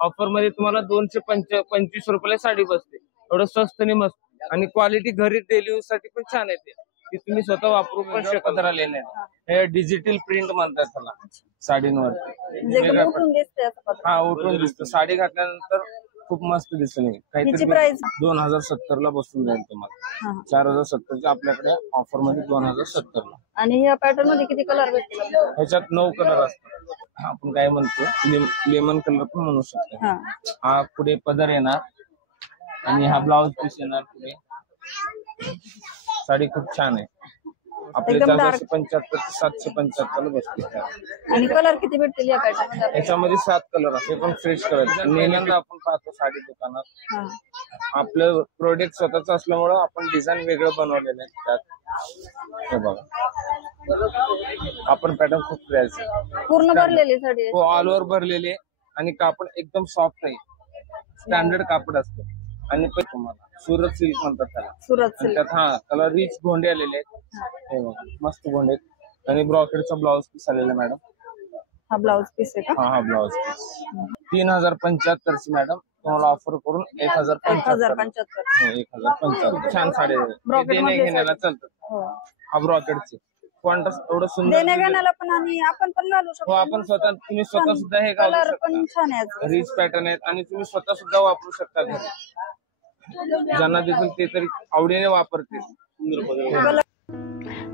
Offer मध्ये तुम्हाला 225 रुपयाला साडी बसते. एवढं स्वस्त आणि मस्त, आणि क्वालिटी घरी डेली यूज साठी पण छान येते. ती तुम्ही स्वतः वापरू पण शकत राहिलेले. हे डिजिटल प्रिंट म्हणतात त्याला साडींवर. हा, उठून दिसतं. साडी घातल्यानंतर खूप मस्त दिसते. काहीतरी 2070 ला बसून जाईल तुम्हाला. 4070 आपल्याकडे ऑफर मध्ये 2070 ला. आणि या पॅटर्न मध्ये किती कलर भेटतील? ह्याच्यात 9 कलर असतात. आपण काय म्हणतो लेमन कलर पण म्हणू शकतो. हा पुढे पदर येणार आणि हा ब्लाउज पीस येणार पुढे. साडी खूप छान आहे. आपले 475 ते 775 ला बसते. आणि कलर किती भेटतील या पॅटर्न? याच्यामध्ये 7 कलर असते, पण फ्रेश कलर. नेहमी आपण पाहतो साडी दुकानात. आपलं प्रोडक्ट स्वतःच असल्यामुळं आपण डिझाईन वेगळं बनवलेलं आहे त्यात. हे बघा, आपण पॅटर्न खूप फ्रेश पूर्ण भरलेली साडी. हो, ऑल ओव्हर भरलेले, आणि कापड एकदम सॉफ्ट आहे. स्टँडर्ड कापड असतं. आणि तुम्हाला सुरत सिल्क म्हणतात त्याला. सुरत सिल्क. त्याला रिच गोंडे आलेले आहेत. हे बघा, मस्त गोंडे. आणि ब्रॉकेडचा ब्लाउज पीस आलेला मॅडम. हा ब्लाउज पीस आहे का? हा ब्लाउज पीस 3075 ची मॅडम. तुम्हाला ऑफर करून 1075. छान साडी देणे घेण्याला चालतात. हा ब्रॉकेडचे कॉन्ट्रास्ट एवढं सुंदर देण्याघेण्याला पण, आणि आपण पण घालू शकतो. हो, आपण स्वतः, तुम्ही स्वतः सुद्धा हे घालू शकता. रिच पॅटर्न आहेत, आणि तुम्ही स्वतः सुद्धा वापरू शकता घरी. ज्यांना देखील ते तरी आवडीने वापरते.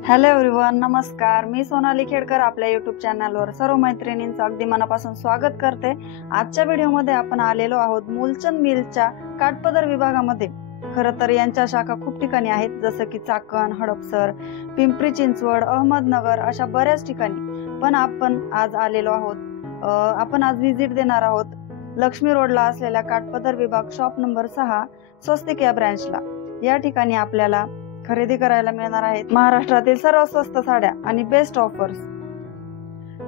हॅलो एव्हरीवन, नमस्कार. मी सोनाली खेडकर आपल्या युट्यूब चॅनलवर सर्व मैत्रिणींचं अगदी मनापासून स्वागत करते. आजच्या व्हिडिओमध्ये आपण आलेलो आहोत मूलचंद मिलच्या काठपदर विभागामध्ये. खरं तर यांच्या शाखा खूप ठिकाणी आहेत, जसं की चाकण, हडपसर, पिंपरी चिंचवड, अहमदनगर अशा बऱ्याच ठिकाणी. पण आपण आज आलेलो आहोत, आपण आज व्हिजिट देणार आहोत लक्ष्मी रोडला असलेल्या काठपदर विभाग शॉप नंबर 6 स्वस्तिक या ब्रँचला. या ठिकाणी आपल्याला खरेदी करायला मिळणार आहेत महाराष्ट्रातील सर्व स्वस्त साड्या आणि बेस्ट ऑफर्स.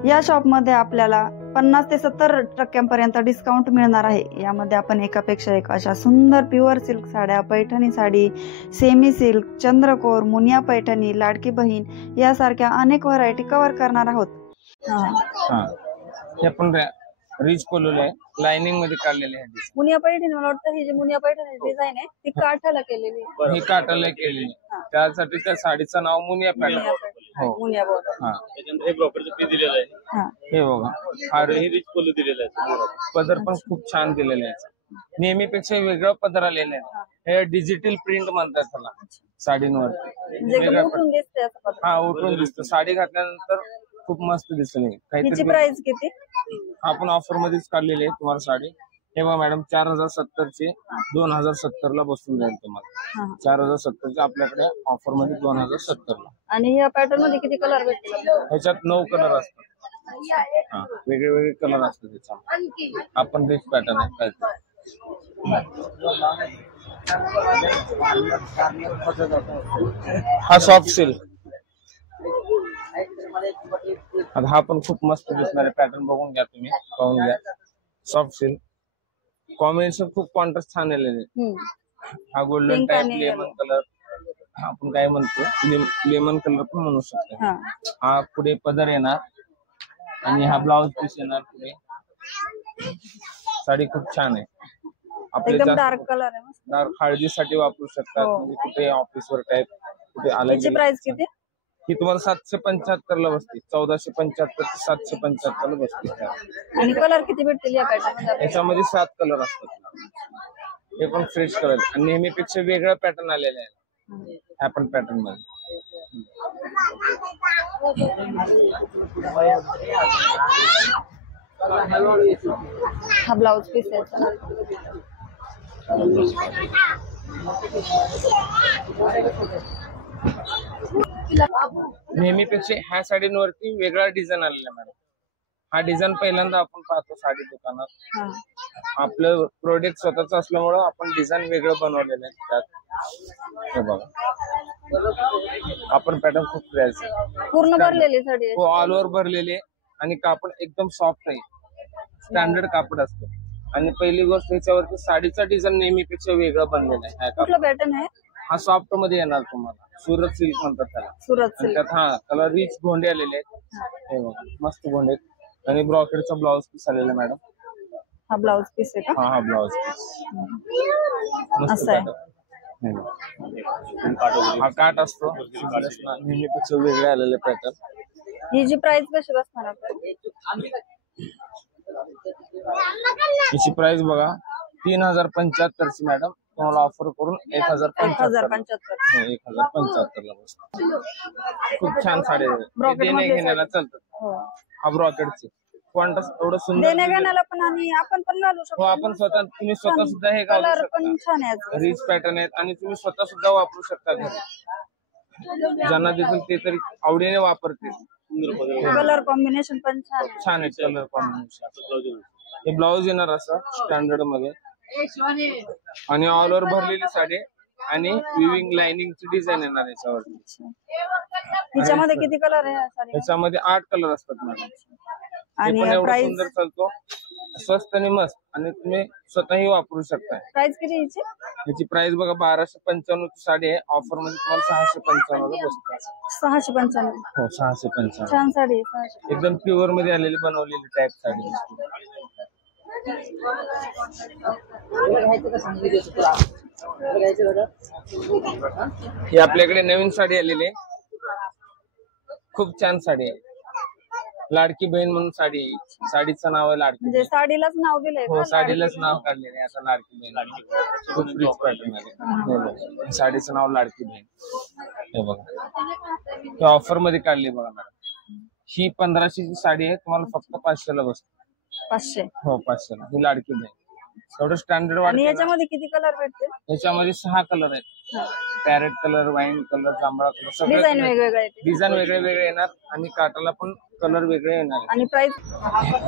या शॉप मध्ये आपल्याला 50 ते 70% डिस्काउंट मिळणार आहे. यामध्ये आपण एकापेक्षा एक अशा सुंदर प्युअर सिल्क साड्या, पैठणी साडी, सेमी सिल्क, चंद्रकोर, मुनिया पैठणी, लाडकी बहीण यासारख्या अनेक व्हरायटी कव्हर करणार आहोत. हे पण रिच पोलोले आहे, लाइनिंग मध्ये काढलेले आहे. मुनिया पैठणी, मला वाटतं ही जी मुनिया पैठणी डिझाईन आहे ती काठाला केलेली आहे. ही काठाला केलेली, त्यासाठी त्या साडीचं नाव मुनिया पैठणी. हो, मुनिया बॉर्डर. हे ब्रोकरचं पीस दिलेलं आहे. हे बघा, हा रिच पोलो दिलेला आहे. पदर पण खूप छान दिलेले आहे. नेहमीपेक्षा वेगळं पदर आलेलं आहे. हे डिजिटल प्रिंट म्हणतात त्याला साडींवर. हा, उठून दिसतं. साडी घातल्यानंतर खूप मस्त दिसते. काहीतरी प्राइस किती? आपण ऑफर मध्येच काढलेली आहे तुम्हाला साडी. हे बघा मॅडम, 4070 ची 2070 ला बसून जाईल तुम्हाला. 4070 ची आपल्याकडे ऑफर मध्ये 2070 ला. आणि या पॅटर्न मध्ये किती कलर भेटतील? ह्याच्यात 9 कलर असतात. वेगळे वेगळे कलर असतात त्याच्यात. आपण रिच पॅटर्न आहे. हा सॉफ्ट सिल्क. हा पण खूप मस्त दिसणारे पॅटर्न. बघून घ्या तुम्ही, पाहून घ्या. सॉफ्ट सिल्क कॉम्बिनेशन खूप कॉन्ट्रास्ट छान आलेले. हा गोल्डन टाइप लेमन कलर, आपण काय म्हणतो लेमन कलर पण म्हणू शकतो. हा पुढे पदर येणार आणि हा ब्लाउज पीस येणार पुढे. साडी खूप छान आहे. आपले डार्क कलर आहे, डार्क हळदीसाठी वापरू शकतात. म्हणजे कुठे ऑफिसवर टाइप, कुठे आलं. प्राइस किती? ही तुम्हाला 775 ला बसते. 1475 ते 775 ला बसते. आणि कलर किती भेटतील या पॅटर्न? याच्यामध्ये 7 कलर असतात. हे पण फ्रेश कलर, आणि नेहमीपेक्षा वेगळं पॅटर्न आलेलं आहे ह्या पण पॅटर्न मध्ये. हा ब्लाउज पीस आहे. नेहमीपेक्षा ह्या साडींवरती वेगळा डिझाईन आलेला मॅडम. हा डिझाईन पहिल्यांदा आपण पाहतो साडी दुकानात. आपलं प्रोडक्ट स्वतःच असल्यामुळं आपण डिझाईन वेगळं बनवलेलं आहे त्यात. हे बघा, आपण पॅटर्न खूप फ्रेश पूर्ण भरलेली साडी. हो, ऑल ओव्हर भरलेले, आणि कापड एकदम सॉफ्ट आहे. स्टँडर्ड कापड असतं. आणि पहिली गोष्ट, याच्यावरती साडीचा डिझाईन नेहमीपेक्षा वेगळं बनलेलं आहे. कुठलं पॅटर्न आहे? हा सॉफ्ट मध्ये येणार तुम्हाला. सुरत सिल्क म्हणतात त्याला. सुरत सिल्क. त्याला रिच गोंडे आलेले आहेत. हे बघा, मस्त गोंडे. आणि ब्रॉकेडचा ब्लाउज पीस आलेला मॅडम. हा ब्लाउज पीस आहे का? हा ब्लाउज पीस मस्त असं आहे. pattern. हा काट असतो नेहमीपेक्षा वेगळे आलेले पॅटर्न. ही जी प्राइस कशी बसणार आपल्याला? याची प्राइस बघा 3075 ची मॅडम, तुम्हाला ऑफर करून 1075 1075. 1075 ला बसतो. खूप छान साडी देणे घेण्याला चालतात. हो. हा ब्रॉकेटचे क्वांटस एवढं सुंदर देण्या घेण्याला पण आणि आपण पण घालू हो, शकतो. आपण स्वतः तुम्ही स्वतः सुद्धा हे घालू कलर पण शकता. छान आहे. रिच पॅटर्न आहेत आणि तुम्ही स्वतः सुद्धा वापरू शकता घरी. ज्यांना देखील ते तरी आवडीने वापरतील. कलर कॉम्बिनेशन पण छान आहे. छान आहे कलर कॉम्बिनेशन. हे ब्लाऊज येणार असं स्टँडर्ड मध्ये आणि ऑल ओव्हर भरलेली साडी आणि विविंग लाइनिंगची डिझाईन येणार याच्यावरती. हिच्यामध्ये किती कलर आहे साडी? याच्यामध्ये 8 कलर असतात मॅडम. आणि एवढा प्राइस सुंदर चालतो, स्वस्त आणि मस्त, आणि तुम्ही स्वतःही वापरू शकता. प्राइस किती हिची? याची प्राइस बघा 1295 ची साडी आहे. ऑफर मध्ये तुम्हाला 695 ला बसते. 695. हो 695. छान साडी आहे. 695. एकदम प्युअर मध्ये आलेली बनवलेली टाइप साडी दिसते. ही आपल्याकडे नवीन साडी आलेली आहे. खूप छान साडी आहे. लाडकी बहीण म्हणून साडी आहे. साडीचं नाव आहे लाडकी. म्हणजे साडीलाच नाव दिलंय हो का? साडीलाच नाव काढलेलं आहे आता लाडकी बहीण. खूप रिच पॅटर्न आहे. साडीचं नाव लाडकी बहीण. हे बघा ते ऑफर मध्ये काढली बघा मॅडम. ही 1500 ची साडी आहे, तुम्हाला फक्त 500 ला बसते. 500. हो 500 ला. ही लाडकी बहीण एवढं स्टँडर्ड आणि वाटतं. याच्यामध्ये किती कलर भेटते? याच्यामध्ये 6 कलर आहेत. पॅरेट कलर, वाईन कलर, जांभळा कलर, सगळे डिझाईन वेगवेगळे आहेत. डिझाईन वेगळे वेगळे येणार आणि काटाला पण कलर वेगळे येणार. आणि प्राइस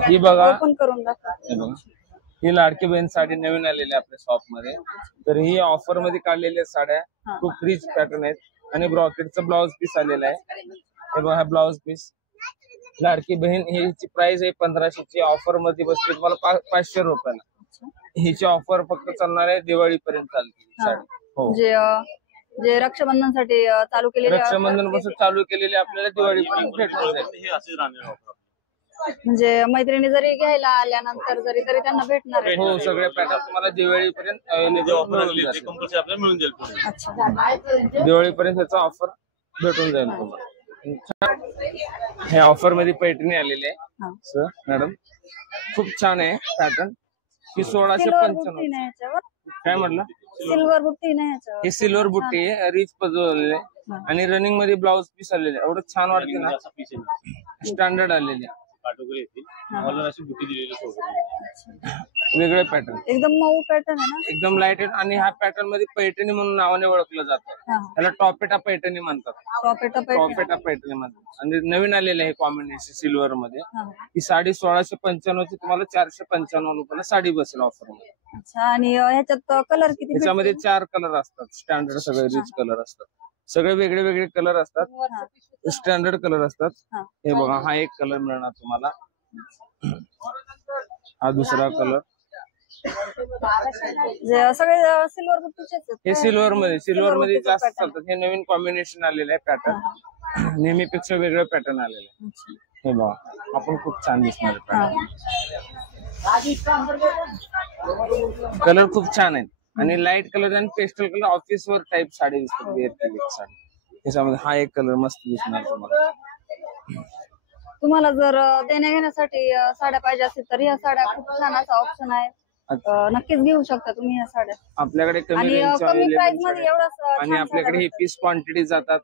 ही बघा, ओपन करून दाखवा. हे बघा ही लाडकी बहीण साडी नवीन आलेली आहे आपल्या शॉप मध्ये. तर ही ऑफर मध्ये काढलेल्या साड्या खूप रिच पॅटर्न आहेत आणि ब्रॉकेटचं ब्लाउज पीस आलेला आहे. हे बघा ब्लाउज पीस लाडकी बहीण. हिची प्राइस आहे 1500 ची. ऑफर मध्ये बसते तुम्हाला 500 रुपयाला. हिची ऑफर फक्त चालणार आहे दिवाळीपर्यंत चालते साडी. हो म्हणजे जे रक्षाबंधनसाठी चालू केलेले रक्षाबंधन पासून चालू केलेली आपल्याला दिवाळीपर्यंत भेटून जाईल. म्हणजे मैत्रिणी जरी घ्यायला आल्यानंतर जरी तरी त्यांना भेटणार आहे. हो सगळे पॅटर्न तुम्हाला दिवाळीपर्यंत अवेलेबल मिळून जाईल. अच्छा. दिवाळीपर्यंत त्याचा ऑफर भेटून जाईल तुम्हाला. हे ऑफर मध्ये पैठणी आलेली आहे सर मॅडम. खूप छान आहे पॅटर्न. ही 1695. काय म्हटलं? सिल्वर बुट्टी नाही याच्यावर. हे सिल्वर बुट्टी आहे, रिच पजवलेले आणि रनिंग मध्ये ब्लाउज पीस आलेले. एवढं छान वाटते ना, स्टँडर्ड आलेले वेगळे पॅटर्न. एकदम मऊ पॅटर्न आहे ना. एकदम लाईट आणि ह्या पॅटर्न मध्ये पैठणी म्हणून नावाने ओळखलं जातं. त्याला टॉपेटा पैठणी म्हणतात. टॉपेटा पैठणी म्हणतात आणि नवीन आलेले आहे कॉम्बिनेशन सिल्वर मध्ये. ही साडी 1695 ची तुम्हाला 495 रुपयाला साडी बसेल ऑफर मध्ये. अच्छा. आणि ह्याच्यात कलर किती? त्याच्यामध्ये 4 कलर असतात स्टँडर्ड. सगळे रिच कलर असतात. सगळे वेगळे वेगळे कलर असतात. स्टँडर्ड कलर असतात. हे बघा हा एक कलर मिळणार तुम्हाला. हा दुसरा कलर. सगळे सिल्वर बुट्टीचेच. हे सिल्वर मध्ये जास्त चालतात. हे नवीन कॉम्बिनेशन आलेलं आहे पॅटर्न. नेहमीपेक्षा वेगळं पॅटर्न आलेलं आहे. हे बघा आपण खूप छान दिसणार पॅटर्न. कलर खूप छान आहेत आणि लाईट कलर आणि पेस्टल कलर ऑफिस वर टाइप साडी दिसतात. Wear type sari. त्याच्यामध्ये हा एक कलर मस्त दिसणार तुम्हाला. तुम्हाला जर देण्या घेण्यासाठी साड्या पाहिजे असतील तर ह्या साड्या खूप छान असा ऑप्शन आहे. नक्कीच घेऊ शकता तुम्ही ह्या साड्या. आपल्याकडे कमी कमी प्राइस मध्ये एवढं. आणि आपल्याकडे हे पीस क्वांटिटी जातात.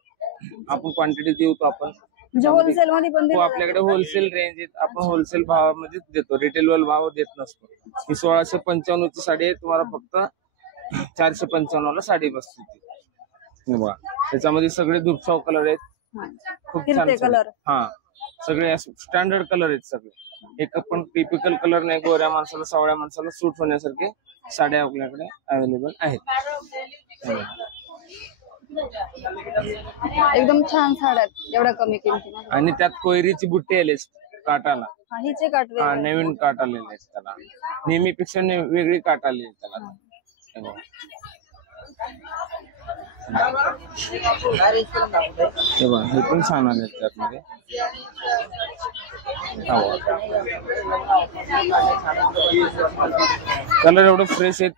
आपण क्वांटिटी देतो आपण. म्हणजे होलसेल मध्ये पण हो आपल्याकडे होलसेल रेंज आहेत. आपण होलसेल भावामध्ये देतो. रिटेल वर भाव देत नसतो. ही 1695 ची साडी आहे. तुम्हाला फक्त 495 ला साडी बसते. बघा त्याच्यामध्ये सगळे दुपछाव कलर आहेत. खूप छान कलर. हा सगळे स्टँडर्ड कलर आहेत सगळे. एक पण टिपिकल कलर नाही. गोऱ्या माणसाला सावळ्या माणसाला सूट होण्यासारखे साड्या आपल्याकडे अवेलेबल आहेत. एकदम छान साड्या एवढ्या कमी किमतीमध्ये. आणि त्यात कोयरीची बुट्टी आली काटाला. हिचे काट नवीन काट आलेले आहेत त्याला. नेहमीपेक्षा वेगळी काट आलेली त्याला. हे बघा, हे पण छान आले त्यातमध्ये. कलर एवढं फ्रेश आहेत,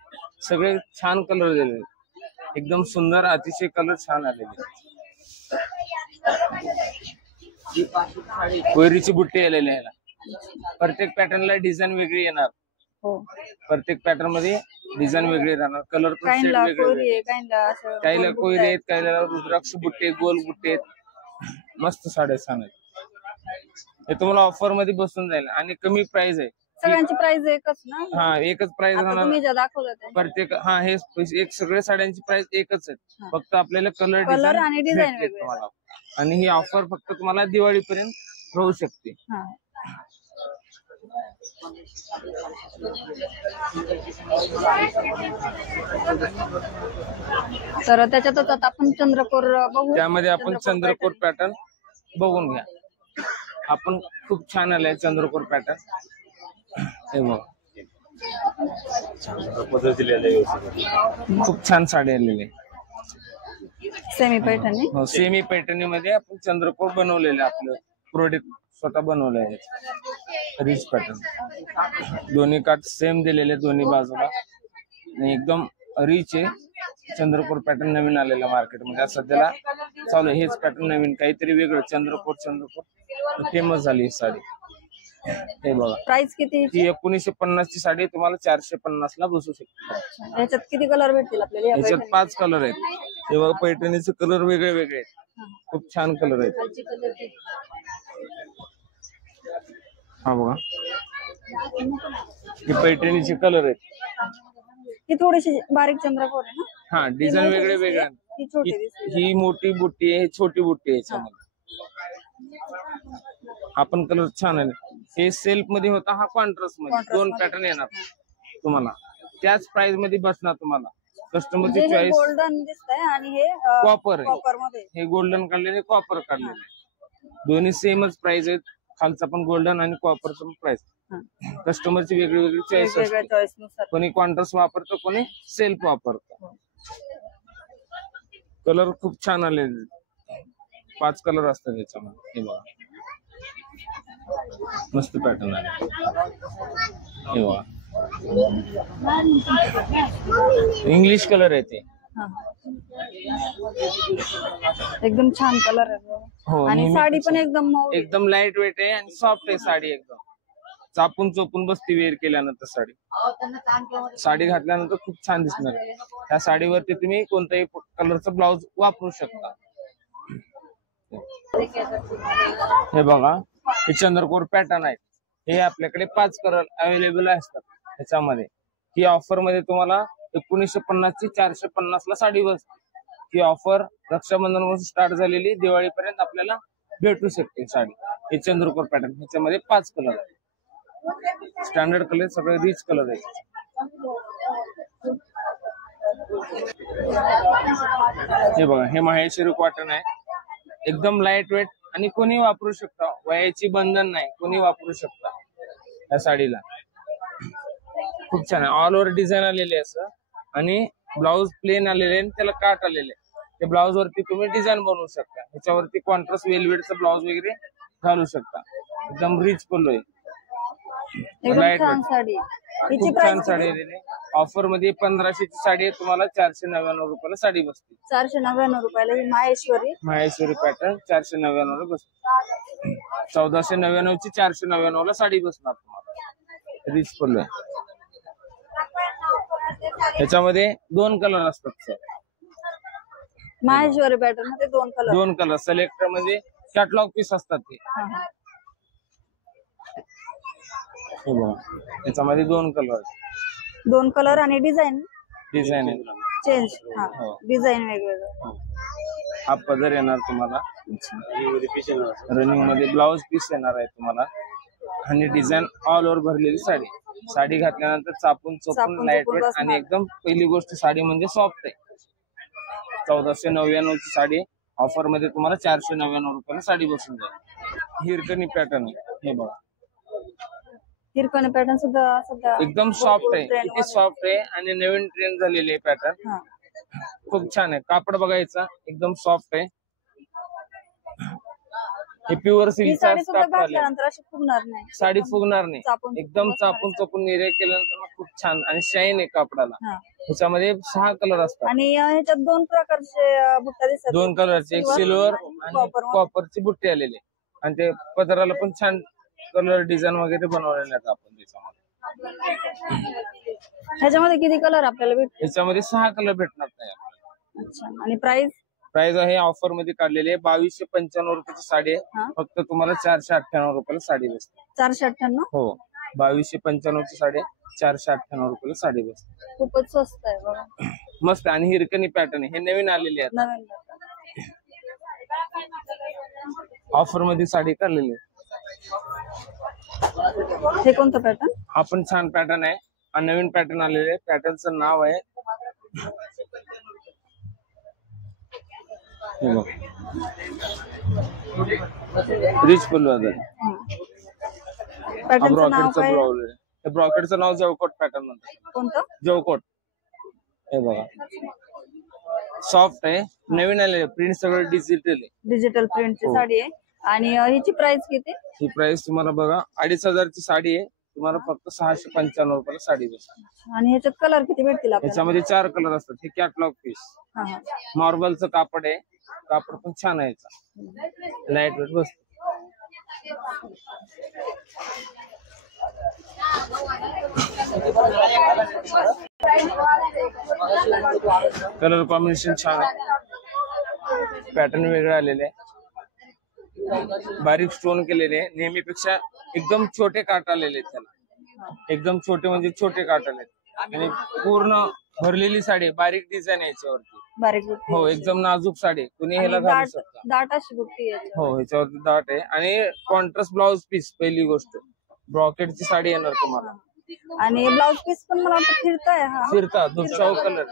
सगळे छान कलर दिले, एकदम सुंदर, अतिशय कलर छान आलेले. कोयरीची बुट्टी आलेली आहे. प्रत्येक पॅटर्नला डिझाईन वेगळी येणार. हो, प्रत्येक पॅटर्न मध्ये डिझाईन वेगळी राहणार. कलर पण शेड काहींला वेगळे कोरी आहे, काहीला कोयरी आहेत, काहीला रुद्राक्ष बुट्टे, गोल बुट्टे आहेत. मस्त साड्या छान आहेत. हे तुम्हाला ऑफर मध्ये बसून जाईल आणि कमी प्राइस आहे. सगळ्यांची प्राइस एकच ना? हा, एकच प्राइस आता राहणार तुम्ही ज्या दाखवलं ते प्रत्येक. हा, हे एक सगळ्या साड्यांची प्राइस एकच आहे. फक्त आपल्याला कलर कलर आणि डिझाईन भेटते तुम्हाला. आणि ही ऑफर फक्त तुम्हाला दिवाळीपर्यंत राहू शकते. तर त्याच्यातच आता आपण चंद्रकोर बघू. त्यामध्ये आपण चंद्रकोर पॅटर्न बघून घ्या. आपण खूप छान आलाय चंद्रकोर पॅटर्न. हे बघ, खूप छान साडी आलेली आहे. सेमी पैठणी. हो, सेमी पैठणी मध्ये आपण चंद्रकोर बनवलेले, आपलं प्रोडक्ट स्वतः बनवलं आहे. रिच पॅटर्न, दोन्ही काठ सेम दिलेले दोन्ही बाजूला आणि एकदम रिच आहे. चंद्रकोर पॅटर्न नवीन आलेला मार्केटमध्ये सध्याला चालू आहे. हेच पॅटर्न नवीन, काहीतरी वेगळं. चंद्रकोर फेमस झाली ही साडी. हे बघा, प्राइस किती? ही 1950 ची साडी तुम्हाला 450 ला बसू शकते. याच्यात किती कलर भेटतील आपल्याला? याच्यात 5 कलर आहेत. हे बघा, पैठणीचे कलर वेगळे वेगळे आहेत, खूप छान कलर आहेत. हा बघा, ही पैठणीचे कलर आहेत. ही थोडीशी बारीक चंद्रकोर आहे ना? हा, डिझाईन वेगळे वेगळे. ही छोटी दिसते. ही मोठी बुट्टी आहे, छोटी बुट्टी आहे. याच्यामध्ये हा पण कलर छान आहे. हे सेल्फ मध्ये होता, हा कॉन्ट्रास्ट मध्ये. दोन पॅटर्न येणार तुम्हाला, त्याच प्राइस मध्ये बसणार तुम्हाला. कस्टमरची चॉईस. गोल्डन दिसतंय आणि हे कॉपर आहे. कॉपर मध्ये. हे गोल्डन काढलेले, कॉपर काढलेले, दोन्ही सेमच प्राइस आहेत. खालचा पण गोल्डन आणि कॉपरचा पण प्राइस. कस्टमरची वेगळी वेगळी चॉईस असते. कोणी कॉन्ट्रास्ट वापरतो, कोणी सेल्फ वापरतो. कलर खूप छान आलेले, 5 कलर असतात याच्यामध्ये. हे बघा, मस्त पॅटर्न आहे. हे बघा, इंग्लिश कलर आहे ते. एकदम छान कलर आहे. हो, आणि साडी पण एकदम लाईट वेट आहे आणि सॉफ्ट आहे साडी. एकदम चापून चोपून बसती वेअर केल्यानंतर साडी घातल्यानंतर खूप छान दिसणार. त्या साडीवरती तुम्ही कोणत्याही कलरचा ब्लाउज वापरू शकता. हे बघा, हे चंद्रकोर पॅटर्न आहे. हे आपल्याकडे 5 कलर अवेलेबल असतात त्याच्यामध्ये. ही ऑफर मध्ये तुम्हाला 1950 ची 450 ला साडी बसते. ही ऑफर रक्षाबंधन पासून स्टार्ट झालेली, दिवाळीपर्यंत आपल्याला भेटू शकते साडी. हे चंद्रकोर पॅटर्न, ह्याच्यामध्ये 5 कलर आहेत. स्टँडर्ड कलर, सगळे रिच कलर आहेत. हे बघा, हे माहेश्वरी कॉटन आहे. एकदम लाईट वेट आणि कोणी वापरू शकता. वयाची बंधन नाही, कोणी वापरू शकता या साडीला. खूप छान आहे. ऑल ओव्हर डिझाईन आलेले असं आणि ब्लाउज प्लेन आलेले आणि त्याला काट आलेले. ते ब्लाउज वरती तुम्ही डिझाईन बनवू शकता. ह्याच्यावरती कॉन्ट्रास्ट वेलवेटचा ब्लाउज वगैरे घालू शकता. एकदम रिच पल्लू आहे, लाईट वेट. खूप छान साडी आलेली. ऑफर मध्ये 1500 ची साडी आहे, तुम्हाला 499 रुपयाला साडी बसते. 499 रुपयाला ही माहेश्वरी पॅटर्न 499 ला बसते. 1499 ची 499 ला साडी बसणार तुम्हाला. रिच पल्लू आहे. ह्याच्यामध्ये 2 कलर असतात सर. माहेश्वरी पॅटर्न मध्ये 2 कलर सिलेक्टर म्हणजे कॅटलॉग पीस असतात ते. त्याच्यामध्ये 2 कलर आणि डिझाईन आहे. चेंज. डिझाईन वेगवेगळं. हा पदर येणार तुम्हाला. रनिंग मध्ये ब्लाउज पीस येणार आहे तुम्हाला आणि डिझाईन ऑल ओव्हर भरलेली साडी. साडी घातल्यानंतर चापून चोपून लाईट वेट आणि एकदम पहिली गोष्ट साडी म्हणजे सॉफ्ट आहे. 1499 ची साडी ऑफर मध्ये तुम्हाला 499 रुपयाला साडी बसून जाईल. हिरकणी पॅटर्न आहे. हे बघा, हिरकणी पॅटर्न सुद्धा एकदम सॉफ्ट आहे. किती सॉफ्ट आहे आणि नवीन ट्रेंड झालेली आहे पॅटर्न. खूप छान आहे. कापड बघायचा एकदम सॉफ्ट आहे. हे प्युअर ही सिल्कचा साडी सुद्धा कापड आले. घातल्यानंतर अशी फुगणार नाही. साडी फुगणार नाही. चापून एकदम बसणार चापून आहे. चापून निर्यात केल्यानंतर खूप छान आणि शाईन आहे कापडाला. हा. ह्याच्यामध्ये 6 कलर असतात. आणि ह्याच्यात 2 प्रकारचे बुट्टा दिसतात. 2 कलरचे, एक सिल्वर आणि कॉपरची बुट्टी आलेली आहे. आणि ते पदराला पण छान कलर डिझाईन वगैरे बनवलेले आहेत आपण त्याच्यामध्ये. ह्याच्यामध्ये किती कलर आपल्याला भेटतात? याच्यामध्ये 6 कलर भेटणार नाही आपल्याला. अच्छा. आणि प्राइस? प्राइस आहे ऑफर मध्ये काढलेली आहे. 2295 रुपयाची साडी हा. आहे. फक्त तुम्हाला 498 रुपयाला साडी बसते. 498? हो, 2295 ची साडी आहे. 498 रुपयाला साडी बसते. खूपच स्वस्त आहे बघा. मस्त. आणि हिरकणी पॅटर्न आहे. हे नवीन आलेले आहेत. नवीन ऑफर मध्ये साडी काढलेली आहे. हे कोणतं पॅटर्न? हा पण छान पॅटर्न आहे. हा नवीन पॅटर्न आलेले आहे. पॅटर्नचं नाव आहे रिच पल्लू. पॅटर्नचं नाव ब्रॉकेटचं काय? ब्लाउज आहे. हे ब्रॉकेटचं नाव जवकोट पॅटर्न म्हणतात. कोणतं? जवकोट. हे बघा सॉफ्ट आहे. नवीन आलेले प्रिंट सगळं डिजिटल आहे. डिजिटल प्रिंटची हो. साडी आहे. आणि हिची प्राइस किती? ही प्राइस तुम्हाला बघा 2500 ची साडी आहे. तुम्हाला फक्त 695 रुपयाला साडी बसते. आणि ह्याच्यात कलर किती भेटतील आपल्याला? याच्यामध्ये 4 कलर असतात. हे कॅटलॉग पीस हा, हा. मार्बलचं कापड आहे. कापड पण छान आहे याचा. लाईट वेट बसते. कलर कॉम्बिनेशन छान आहे. पॅटर्न वेगळे आलेले आहे. बारीक स्टोन केलेले आहे. नेहमीपेक्षा एकदम छोटे काट आलेले आहेत त्याला. एकदम छोटे म्हणजे छोटे काट आले. आणि पूर्ण भरलेली साडी, बारीक डिझाईन आहे याच्यावरती. बारीक बुट्टी. हो, एकदम नाजूक साडी. कुणी ह्याला आणि घालू शकता. दाट अशी बुट्टी आहे. हो, ह्याच्यावरती दाट आहे. आणि कॉन्ट्रास्ट ब्लाउज पीस पहिली गोष्ट. ब्रॉकेटची साडी येणार तुम्हाला. आणि ब्लाउज पीस पण मला वाटतं फिरताय. हा. फिरता दुसरा कलर.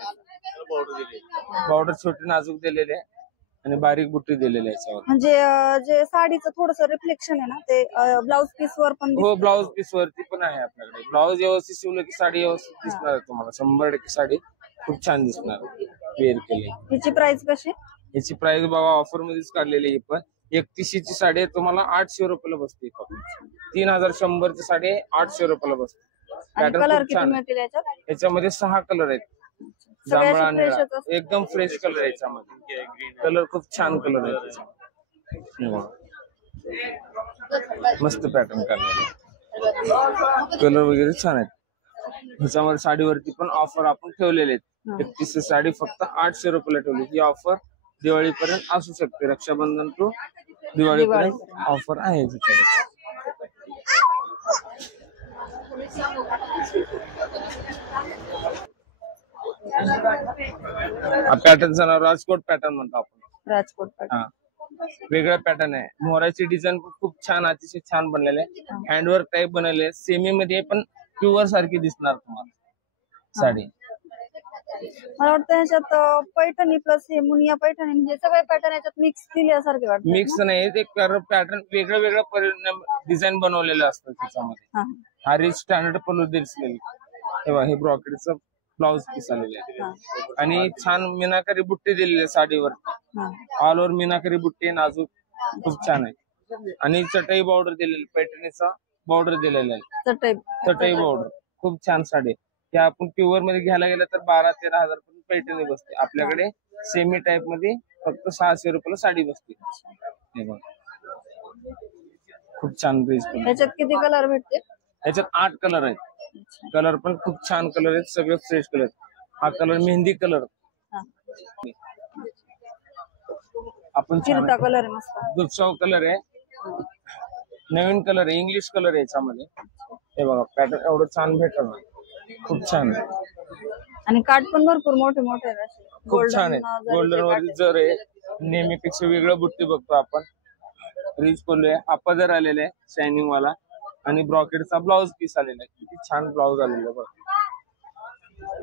बॉर्डर छोटे नाजूक दिलेले आहे. आणि बारीक बुट्टी दिलेली आहे याच्यावर. म्हणजे जे साडीचं थोडस रिफ्लेक्शन आहे ना ते ब्लाउज पीस वर पण हो, ब्लाउज पीस वरती पण आहे आपल्याकडे. ब्लाउज व्यवस्थित शिवलं की साडी व्यवस्थित दिसणार आहे तुम्हाला. 100% साडी खूप छान दिसणार वेअर केली. हिची प्राइस कशी? याची प्राइस बघा ऑफर मध्येच काढलेली आहे. पण 3100 ची साडी आहे तुम्हाला 800 रुपयाला बसते. 3100 ची साडी आहे 800 रुपयाला बसते. पॅटर्न कलर खूप किती छान. मिळतील याच्यात? याच्यामध्ये 6 कलर आहेत. सगळ्या जांभळा अशा निळा फ्रेशच असतात. एकदम फ्रेश कलर आहे याच्यामध्ये. कलर खूप छान कलर आहे त्याच्यामध्ये. मस्त पॅटर्न काढलेले. कलर वगैरे छान आहेत. ह्याच्यामध्ये साडीवरती पण ऑफर आपण ठेवलेले आहेत. 31 साडी फक्त 800 रुपयाला ठेवली. ही ऑफर दिवाळीपर्यंत असू शकते. रक्षाबंधन टू दिवाळीपर्यंत ऑफर आहे त्याच्यावर. हा पॅटर्नचं नाव राजकोट पॅटर्न म्हणतो आपण. राजकोट पॅटर्न. हा, वेगळा पॅटर्न आहे. मोराची डिझाईन खूप छान, अतिशय छान बनलेले आहे. हँडवर्क टाईप बनवले. सेमी मध्ये पण प्युअर सारखी दिसणार तुम्हाला साडी. मला वाटतं ह्याच्यात पैठणी प्लस हे मुनिया पैठणी म्हणजे सगळे पॅटर्न याच्यात मिक्स दिल्यासारखे वाटतं. मिक्स नाही, ते पॅटर्न वेगळं वेगळं डिझाईन बनवलेलं असतं त्याच्यामध्ये. हा रिच स्टँडर्ड पल्लू दिसलेली. तेव्हा हे ब्रॉकेटचं ब्लाउज पीस आलेले आहे. आणि छान मीनाकारी बुट्टी दिलेली आहे साडीवरती. ऑल ओव्हर मीनाकारी बुट्टी नाजूक खूप छान आहे. आणि चटई बॉर्डर दिलेली, पैठणीचा बॉर्डर दिलेला आहे. चटई बॉर्डर खूप छान साडी. त्या आपण प्युअर मध्ये घ्यायला गेलं तर 12-13 हजार पर्यंत पैठणी बसते. आपल्याकडे सेमी टाईप मध्ये फक्त 600 रुपयाला साडी बसते. हे बघ खूप छान ड्रेस. याच्यात किती कलर भेटते? याच्यात 8 कलर आहेत. कलर पण खूप छान कलर आहेत. सगळे फ्रेश कलर. हा कलर मेहंदी कलर आपण फिरता कलर आहे मस्त. दुसरा कलर आहे. नवीन कलर आहे. इंग्लिश कलर आहे याच्यामध्ये. हे बघा पॅटर्न एवढं छान भेटल. खूप छान आहे. आणि काठ पण भरपूर मोठे मोठे आहेत. खूप छान आहे. गोल्डन वरती जर आहे. नेहमीपेक्षा वेगळं बुट्टी बघतो आपण. रिच पल्लू आहे. हा पदर आलेला आहे शायनिंग वाला. आणि ब्रॉकेटचा ब्लाउज पीस आलेला आहे. किती छान ब्लाउज आलेला बघ.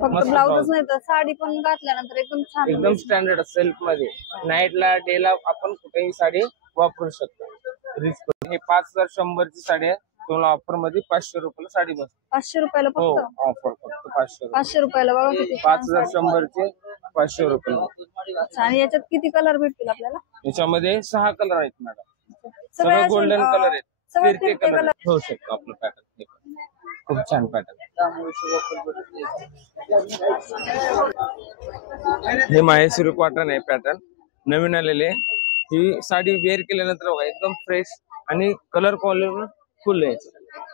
फक्त ब्लाउजच नाही तर साडी पण घातल्यानंतर एकदम छान. एकदम स्टँडर्ड सेल्फ मध्ये. नाईटला डेला आपण कुठेही साडी वापरू शकतो. रिच पल्लू. हे 5100 ची साडी आहे. तुम्हाला ऑफर मध्ये 500 रुपयाला साडी बसते. 500 रुपयाला हो, फक्त? ऑफर फक्त 500 500 रुपयाला बघा किती. 5100 चे 500 रुपये. अच्छा, आणि याच्यात किती कलर भेटतील आपल्याला? याच्यामध्ये 6 कलर आहेत मॅडम. सगळे सगळं असे, गोल्डन कलर आहेत. सगळे फिरते फिरते कलर कलर. होऊ शकतो आपलं पॅटर्न. खूप छान पॅटर्न. हे माहेश्वरी कॉटन आहे पॅटर्न, नवीन आलेले. ही साडी वेअर केल्यानंतर बघा एकदम फ्रेश आणि कलर क्वालिटी फुल आहे.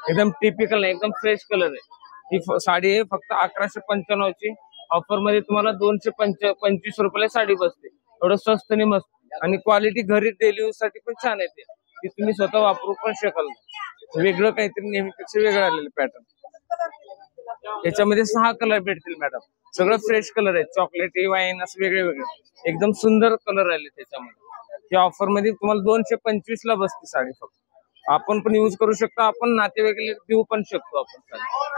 एकदम टिपिकल आहे, एकदम फ्रेश कलर आहे. ही साडी आहे फक्त 1195 ची. ऑफर मध्ये तुम्हाला 225 रुपयाला साडी बसते. एवढं स्वस्त आणि मस्त, आणि क्वालिटी घरी डेली यूज साठी पण छान येते. ती तुम्ही स्वतः वापरू पण शकाल. वेगळं काहीतरी नेहमीपेक्षा वेगळं आलेलं पॅटर्न. याच्यामध्ये 6 कलर भेटतील मॅडम. सगळं फ्रेश कलर आहे, चॉकलेटी, वाईन, असं वेगळे वेगळे एकदम सुंदर कलर आले त्याच्यामध्ये. या ऑफर मध्ये तुम्हाला 225 ला बसते साडी. फक्त आपण पण यूज करू शकतो, आपण नातेवाईकाला देऊ पण शकतो आपण साडी.